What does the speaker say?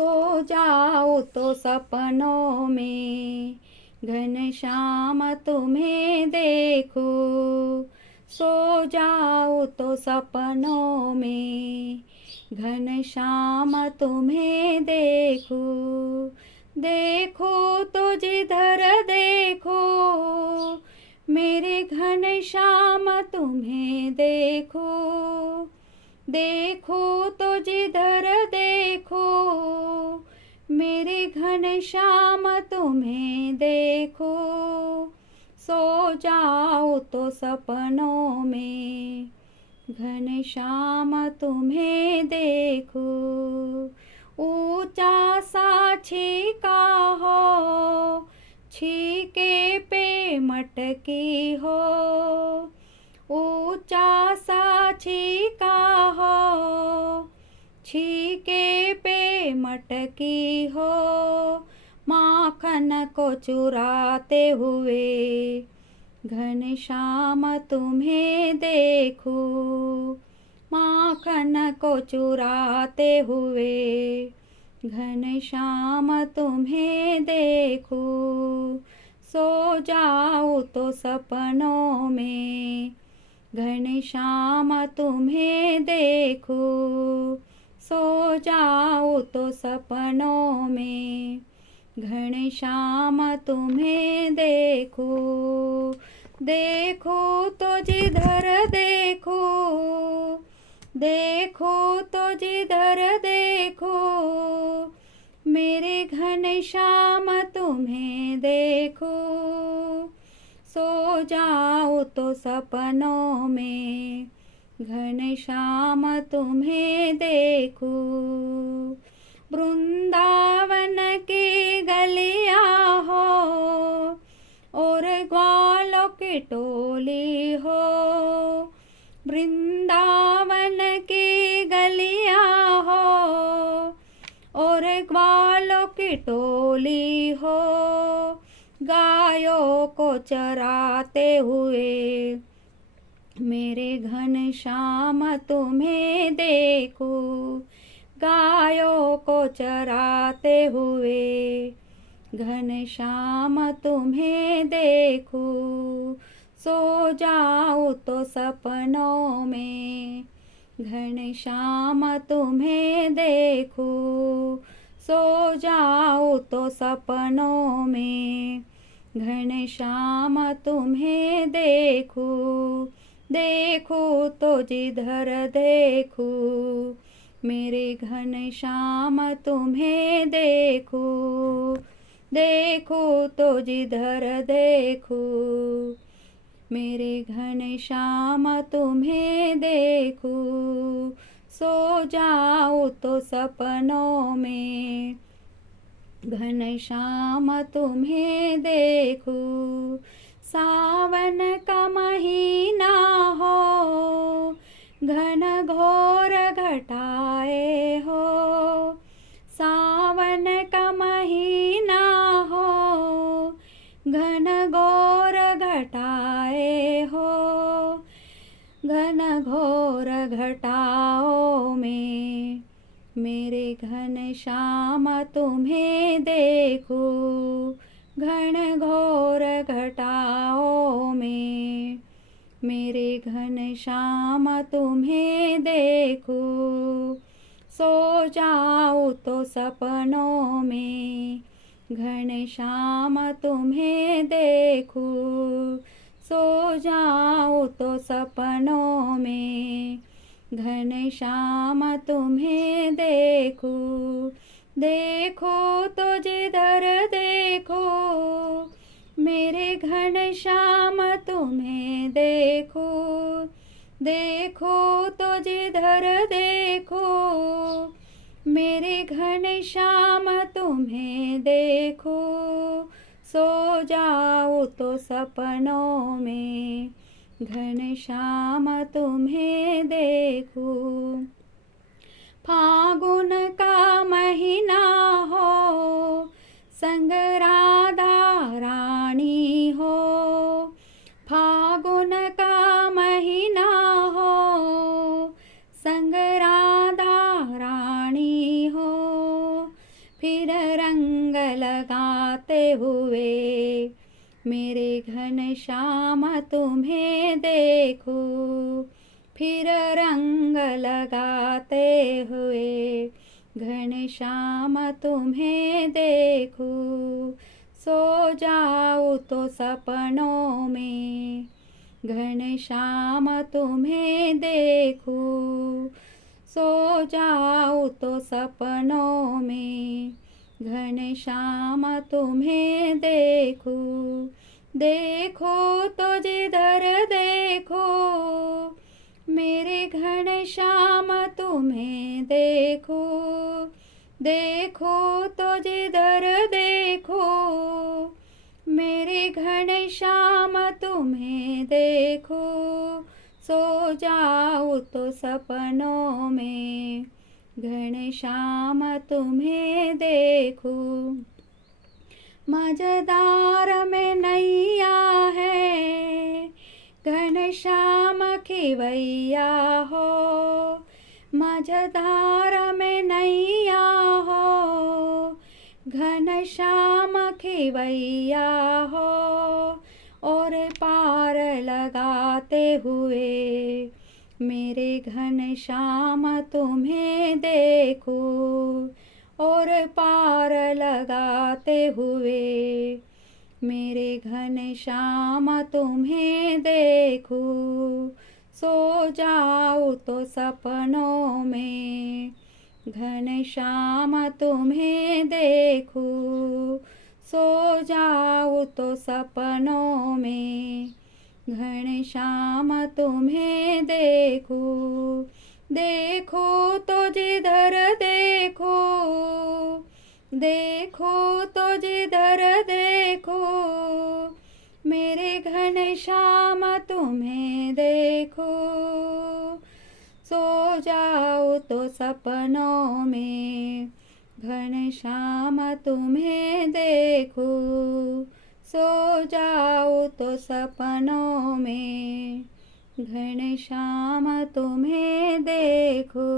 सो जाओ तो सपनों में घनश्याम तुम्हें देखो। सो जाओ तो सपनों में घनश्याम तुम्हें देखो। देखो तो जिधर देखो मेरे घनश्याम तुम्हें देखो। देखो तो जिधर देखो मेरे घनश्याम तुम्हें देखो। सो जाओ तो सपनों में घनश्याम तुम्हें देखो। ऊंचा सा छीका हो, छीके पे मटकी हो। ऊंचा सा छीका हो, छीके पे मटकी हो। माखन को चुराते हुए घनश्याम तुम्हें देखो। माखन को चुराते हुए घनश्याम तुम्हें देखो। सो जाओ तो सपनों में घनश्याम तुम्हें देखो। सो जाओ तो सपनों में घनश्याम तुम्हें देखो। देखो तो जिधर देखो, देखो तो जिधर देखो मेरे घनश्याम तुम्हें देखो। सो जाओ तो सपनों में घनश्याम तुम्हें देखो। वृंदावन की गलियां हो और ग्वालों की टोली हो। वृंदावन की गलियां हो और ग्वालों की टोली हो। गायों को चराते हुए मेरे घनश्याम तुम्हें देखो। गायों को चराते हुए घनश्याम तुम्हें देखो। सो जाओ तो सपनों में घनश्याम तुम्हें देखो। सो जाओ तो सपनों में घनश्याम तुम्हें देखो। देखो तो जिधर देखो मेरे घनश्याम तुम्हें देखो। देखो तो जिधर देखो मेरे घनश्याम तुम्हें देखो। सो जाओ तो सपनों में घनश्याम तुम्हें देखो। सावन का महीना हो, घन घोर घटाए हो। सावन का महीना हो, घन घोर घटाए हो। घन घोर घटाओं में मेरे घनश्याम तुम्हें देखो। घन घोर घटाओं में मेरे घनश्याम तुम्हें देखो। सो जाओ तो सपनों में घनश्याम तुम्हें देखो। सो जाओ तो सपनों में घनश्याम तुम्हें देखो। देखो तो जिधर देखो मेरे घनश्याम तुम्हें देखो। देखो तो जिधर देखो मेरे घनश्याम तुम्हें देखो। सो जाओ तो सपनों में घनश्याम तुम्हें देखो। फागुन का महीना हो, संग राधा रानी हो। फागुन का महीना हो, संग राधा रानी हो। फिर रंग लगाते हुए। मेरे घनश्याम तुम्हें देखूं, फिर रंग लगाते हुए। घनश्याम तुम्हें देखूं, सो जाऊं तो सपनों में। घनश्याम तुम्हें देखूं, सो जाऊं तो सपनों में। घनश्याम तुम्हें देखूं, देखो तो जिधर देखो। मेरे घनश्याम तुम्हें देखो, देखो तो जिधर देखो। मेरे घनश्याम तुम्हें देखो, सो जाऊं तो सपनों में। घनश्याम तुम्हें देखूं, मझधार में नैया है, घनश्याम खिवैया हो। मझधार में नैया हो, घनश्याम खिवैया हो। और पार लगाते हुए। मेरे घनश्याम तुम्हें देखूं, और पार लगाते हुए। मेरे घनश्याम तुम्हें देखूं, सो जाऊं तो सपनों में। घनश्याम तुम्हें देखूं, सो जाऊं तो सपनों में। घनश्याम तुम्हें देखूं, देखो तो जिधर देखो। देखो तो जिधर देखो। मेरे घनश्याम तुम्हें देखो, सो जाओ तो सपनों में। घनश्याम तुम्हें देखो, सो जाओ तो सपनों में। घनश्याम तुम्हें देखो।